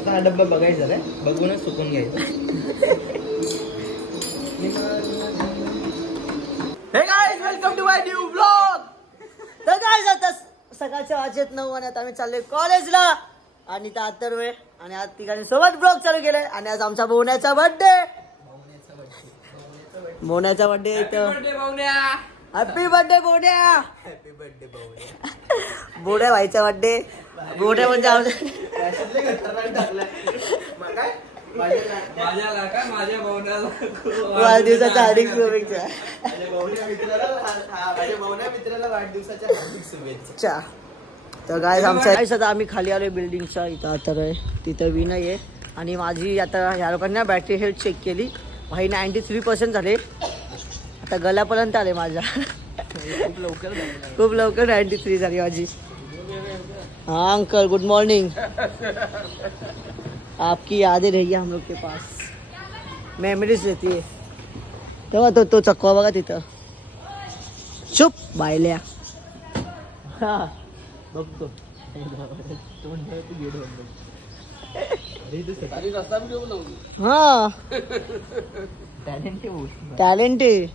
फक्त हा डब्बा बघायचा रे, बघूनच चुकून घ्यायचं. Hey guys, welcome to my new blog. तर गाइस, आता सकाळच्या वाजेत 9 आणि आता आम्ही चाललोय कॉलेजला. आणि त्या अथर्वे आणि आज तिघांनी सोबत ब्लॉग चालू केलाय. आणि आज आमचा बोण्याचा बर्थडे. बोण्याचा बर्थडे इथं. Happy birthday Bonya. Happy birthday भाऊ. बोण्या व्हायचा बर्थडे. बोण्या म्हणजे वाढदिवसाच्या हार्दिक शुभेच्छा. वाढदिवसाच्या तर गाइस, आमच्या आम्ही खाली आलोय बिल्डिंगच्या इथं. तर तिथं विनय आहे आणि माझी आता ह्या लोकांना बॅटरी हेल्थ चेक केली. भाई 93% झाले. आता गळ्यापर्यंत आले माझ्या. खूप लवकर 93 झाली माझी. हाँ अंकल, गुड मॉर्निंग. आपकी यादें रही हम लोग के पास, मेमोरीज रहती है. तेव्हा तो चकवा बघा तिथं. चुप बायल्या. हा बघतो. हाँ टैलेंट है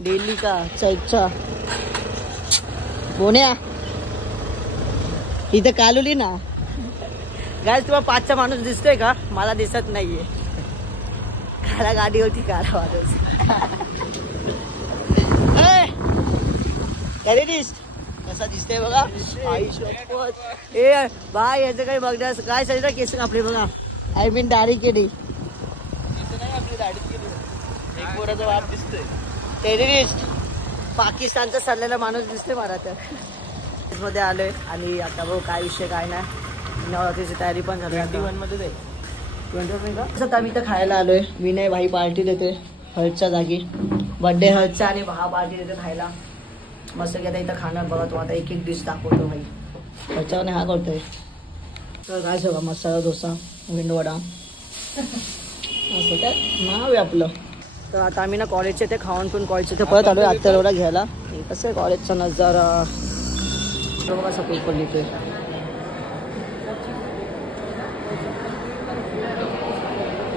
डेली का. अच्छा बोन्या इथं कालवली ना. गाइस, तुम्हाला 5चा माणूस दिसतोय का? मला दिसत नाहीये. काला गाडी होती, काला माणूस. कसा दिसतोय बघा. आई शपथ. ए बाय, याचं काही बघण्यास काय सांगितलं. केस आपले बघा. आय मीन दाढी केली. टेररिस्ट पाकिस्तानचा चाललेला माणूस दिसतोय मला. तर मध्ये आलोय आणि आता भाऊ काय विषय काय नाही. नवरात्रीची तयारी पण झाली. 21 मध्ये जाईल. 21 का? तसं आम्ही इथं खायला आलोय. विनय भाई पार्टी देते हळदच्या जागी. बर्थडे हळदचा आणि हा पार्टी देते खायला. मस्त की आता इथं खाणार बघा. तो आता एक एक डिश दाखवतो भाई. हळदचा हा करतोय. तर काय सगळा मसाला डोसा, विंडवडा असं काय नाव आहे आपलं. तर आता आम्ही ना कॉलेजचे ते खाऊन पण कॉलेजचे ते परत आलोय अत्तरवडा घ्यायला. कसं आहे कॉलेजचा नजारा बघा. सपोज पडली ते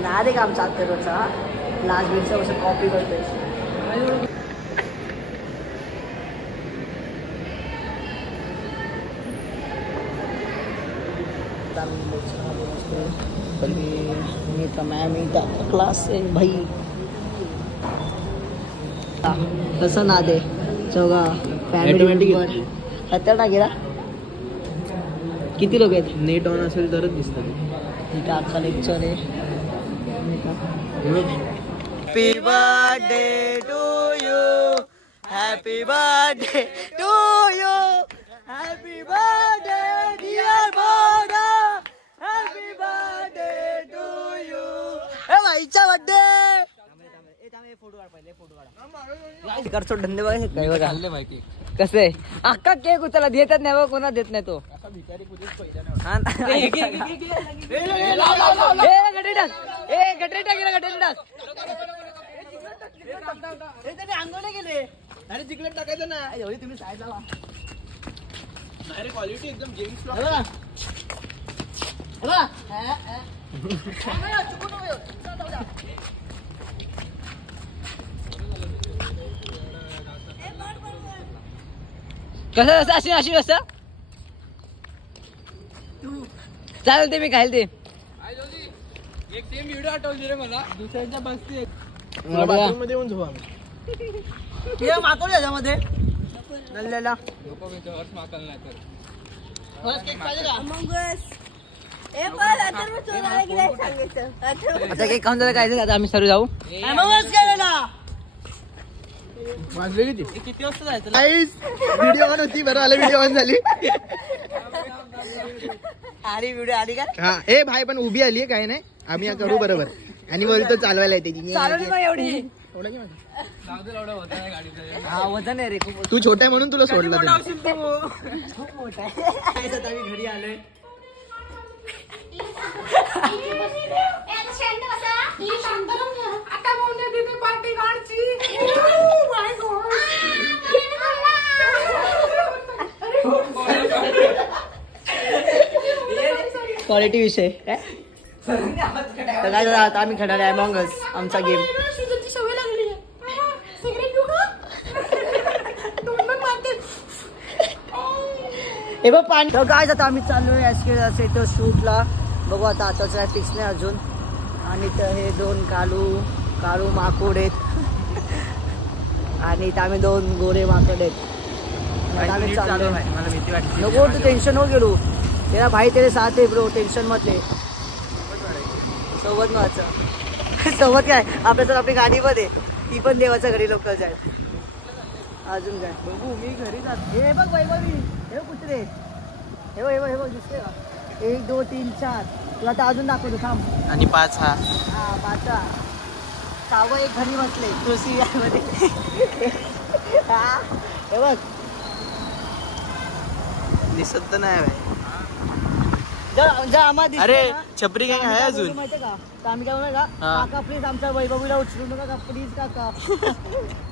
ना दे का आमचा अत्तरवडचा लास्ट बीटचा असं कॉपी करतोय. क्लास भाई कसं ना दे चौघा फॅमिली आता गेला. किती लोक आहेत? नेट ऑन असेल तरच दिसतं. इथं अख्खा लेक्चर आहे. Happy birthday to you, happy birthday to you, happy birthday dear बोना, हॅपी बर्थडे टू यू. हे भाईचा बर्थडे. फोटो धंदे बघा कसे अख्खा केक उचला देतात नाही बघ. कोणा देत नाही तो. आंघोळ गेले. अरे तिकडे टाकायचं ना. एवढी तुम्ही साईड लावा. क्वालिटी एकदम जेम्स कसं असं अशी अशी कसं चालेल ते मी खायला ते. एक सेम व्हिडिओ आठवली रे मला. दुसऱ्यांच्या बसते मध्ये येऊन झोपा. माकड याच्यामध्ये नल्लेला माकल नाही तर आता काही खाऊन झालं काय. आता आम्ही सर्व जाऊ. किती वाजता जायचं? व्हिडिओ ऑन होती बरं आलं. व्हिडिओ ऑन झाली. अरे व्हिडिओ आली का? हा ए भाई पण उभी आली काय नाही. आम्ही करू बरोबर. आणि बोलतो चालवायला येते. एवढी वजन आहे रे. तू छोटा म्हणून तुला सोडलं. खूप मोठा आहे. आम्ही घरी आलोय. क्वालिटी विषय काय तर काय आता आम्ही खेळणार आहे अमॉंग अस आमचा गेम. हे बघ पाणी. तर काय आता आम्ही चाललोय SK शूटला. बघू आता आताच काय फिक्स नाही अजून. आणि तर हे 2 काळू माकोड आहेत आणि आम्ही 2 गोरे माकड आहेत. आम्ही चाललोय. नको तू टेन्शन हो गेलो. तेरा भाई तेरे साथ आहे ब्रो, टेन्शन मत ले. सोबत व्हायचं. सोबत काय आपल्या तर आपली गाडी पण आहे, ती पण देवाच्या घरी लोक जाईल. अजून काय बघू मी घरी जात. हे बघ वैभवी, हे बघ कुत्रे, हे बघ दिसते का? 1 2 3 4. तुला आता अजून दाखवतो थांब. आणि 5 हा 5. सावं एक घरी बसले तुळशी मध्ये. हे बघ दिसत तर नाही. अरे छपरी काय आहे अजून माहितीये का? तर आम्ही काय म्हणतो काका प्लीज आमच्या वैभवीला उचलू नका प्लीज काका.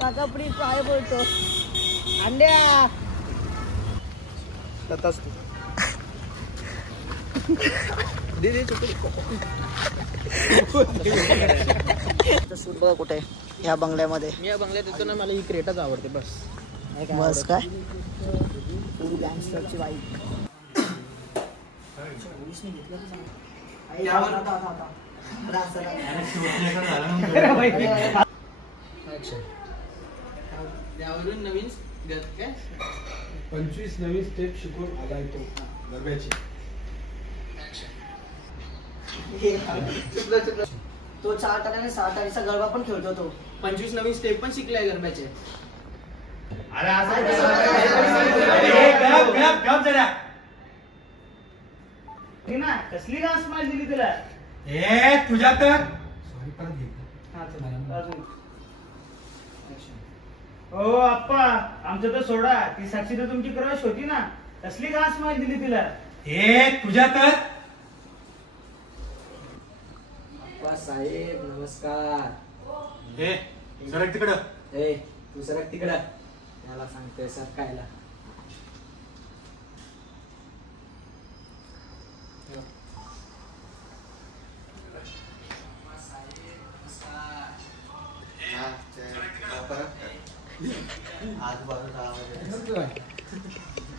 काका प्लीज काय बोलतो अंड्या. सूट बघा कुठे ह्या बंगल्यामध्ये. मी या बंगल्यात येतो ना, मला ही क्रेटाच आवडते बस. बस काय गँगस्टरची बाईक. त्यावरून नवीन 25 नवीन स्टेप शिकून आला येतो गरब्याची. तो 4 टाकाने 6 टाकाचा गरबा पण खेळतो तो. 25 नवीन स्टेप पण शिकलाय गरब्याचे. कसली डान्स माहिती दिली तुला? तुझ्या तर हो आप्पा आमचं तर सोडा. ती साक्षी तर तुमची क्रश होती ना, कसली घास माहिती दिली तिला? तुझ्या तर साहेब नमस्कार. सरक तिकडं. तू सरक तिकडं. त्याला सांगतोय सर कायला.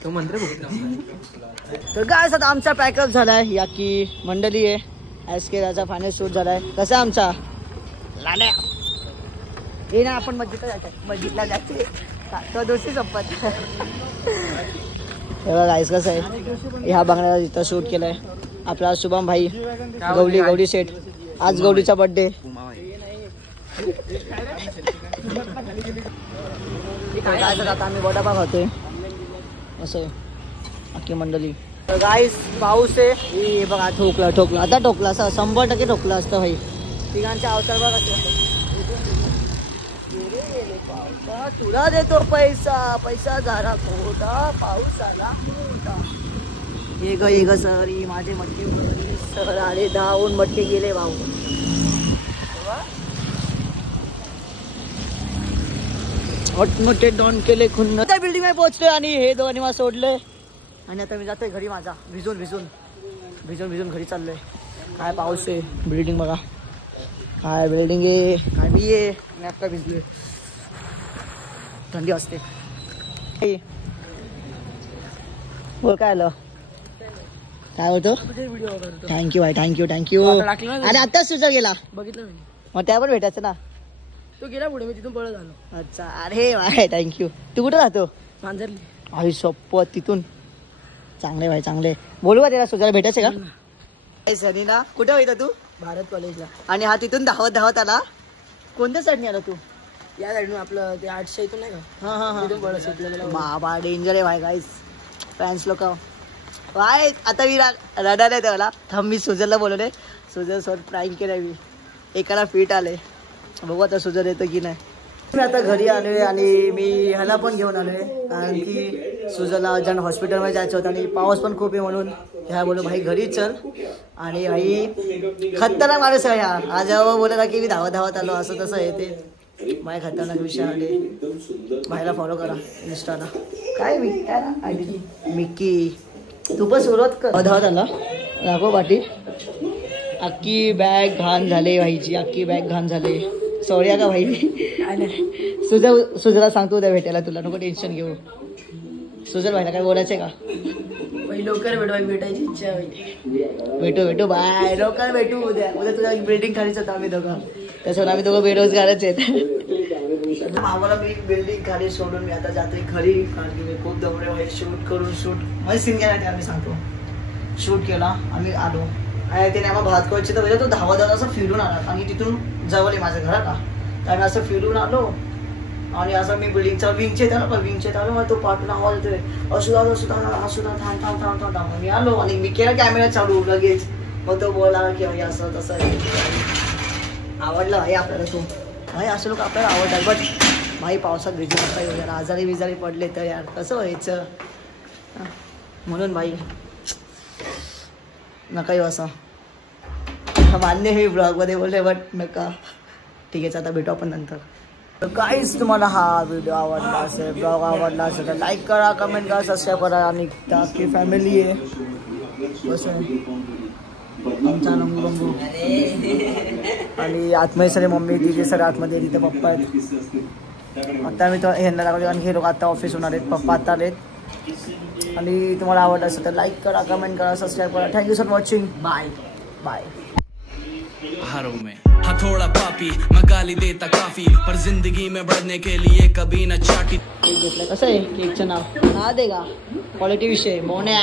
तो मंत्र तर काय आता आमचा पॅकअप झालाय. या की मंडळी आहे. SK राजा फायनल शूट झालाय. कसा आमचा लाल्या हे ना आपण मस्जिदला जायचे तो दोषी संपत. तेव्हा गाईस कसं आहे ह्या बंगल्याला इथं शूट केलंय आपला शुभम भाई. गौडी सेट. आज गौडीचा बर्थडे. काय तर आता आम्ही वडापाव खातोय असं आहे अख्खी मंडळी. गाईस पाऊस आहे. हे बघा ठोकला आता ठोकला असं 100% ठोकला असतं भाई. तिघांच्या अवतार बघा कसे. तुला देतो पैसा जरा खोटा पाऊस आला. हे ग सरी माझे मटके सर आले 10 मटके गेले भाऊ. मोठे डॉन केले खुन्न. त्या बिल्डिंग मध्ये पोहोचलोय आणि हे दोघांनी मला सोडलंय आणि आता मी जातोय घरी. माझा भिजून घरी चाललोय. काय पाऊस आहे. बिल्डिंग बघा काय बिल्डिंग आहे काय मी आहे. मी आता भिजलोय. थंडी असते. बोल काय आलं काय होतं. थँक्यू भाई थँक्यू. अरे आताच तुझा गेला बघितलं मी. मग त्यावर भेटायचं ना. तो गेला पुढे मी तिथून पळत आलो. अच्छा अरे भाई थँक्यू. तू कुठं राहतो. मांजरली. आई सोपत तिथून. चांगले भाई चांगले. बोलू का त्याला सुजाला भेटायचं का. सनी ना कुठे होता तू. भारत कॉलेजला. आणि हा तिथून धावत आला. कोणत्या साईडने आला तू. या साईडून आपलं ते 800 इथून नाही का. हा तिथून पळत सुटलं. बाबा डेंजर आहे भाई. गाईस फॅन्स लोक भाई. आता मी रडायला आहे त्याला. थांब मी सुजलला बोलवले. सुजल सर प्राईंग केलं मी. एकाला फिट आले. बघू आता सुजल येतं की नाही. मी आता घरी आलोय आणि मी ह्याला पण घेऊन आलोय कारण की सुजलला अर्जंट हॉस्पिटलमध्ये जायचं होतं आणि पाऊस पण खूप आहे म्हणून ह्या बोलू भाई घरी चल. आणि भाई खतरनाक माणूस आहे ह्या. आज बोलला की मी धावत आलो असं तसं येते. माझ्या खतरनाक विषय आले. भाईला फॉलो करा इंस्टाला. काय मिक्की तू पण सुरुवात कर. धावत आला राघव पाटील अख्खी बॅग घाण झाले भाईची, अख्खी बॅग घाण झाले. सॉरी का भाई. सुजला सांगतो उद्या भेटायला तुला, नको टेन्शन घेऊ. सुजल भाईला काय बोलायचंय का? लवकर भेटू भाई, भेटायची इच्छा आहे. भेटू बाय, लवकर भेटू. उद्या तुला बिल्डिंग खालीच होता आम्ही दोघं, त्याच्यावर आम्ही दोघं बेरोजगारच आहेत. आम्हाला मी बिल्डिंग खाली सोडून मी आता जाते घरी, कारण की मी खूप दमले भाई. शूट माझी सीन केला आम्ही सांगतो. शूट केला, आम्ही आलो आणि त्याने आम्हाला भातकवची तर तो धावा असं फिरून आला आणि तिथून जवळ आहे माझ्या घरात. तर आम्ही असं फिरून आलो आणि असं मी विंगचेत आलो. मग तो पाठून आवाज येतोय, असुदा थांब. मी आलो आणि मी केला कॅमेरा चालू लगेच. मग तो बोलला की भाई असं तसं आवडलं आहे आपल्याला. तो भाई असं लोक आपल्याला आवडतात, बट भाई पावसात भिजू नका वगैरे, आजारी बिजारी पडले तर यार कसं व्हायचं. म्हणून भाई नका येऊ असं. मान्य हे ब्लॉगमध्ये बोलले, बट नका. ठीक आहे, आता भेटू आपण नंतर. तर काहीच तुम्हाला हा व्हिडिओ आवडला असेल, ब्लॉग आवडला असेल तर लाईक करा, कमेंट करा, सबस्क्राईब करा. आणि आपली फॅमिली आहे बस आहे आमचा नंबू आणि आतमध्ये सगळे मम्मी दिदी सगळे आतमध्ये, तिथे पप्पा आहेत. आता मी तो ह्यांना दाखवले आणि हे लोक आता ऑफिस होणार आहेत, पप्पा आता आलेत. आणि तुम्हाला आवडलं असेल तर लाईक करा, कमेंट करा, सबस्क्राईब करा. Thank you for watching. Bye bye. हाँ थोड़ा पापी मैं गाली देता काफी, पर जिंदगी में बढ़ने के लिए कभी न चाटी. केक घेतलं. कसं आहे केकचं नाव? ना देगा क्वालिटी विषय मोन्या.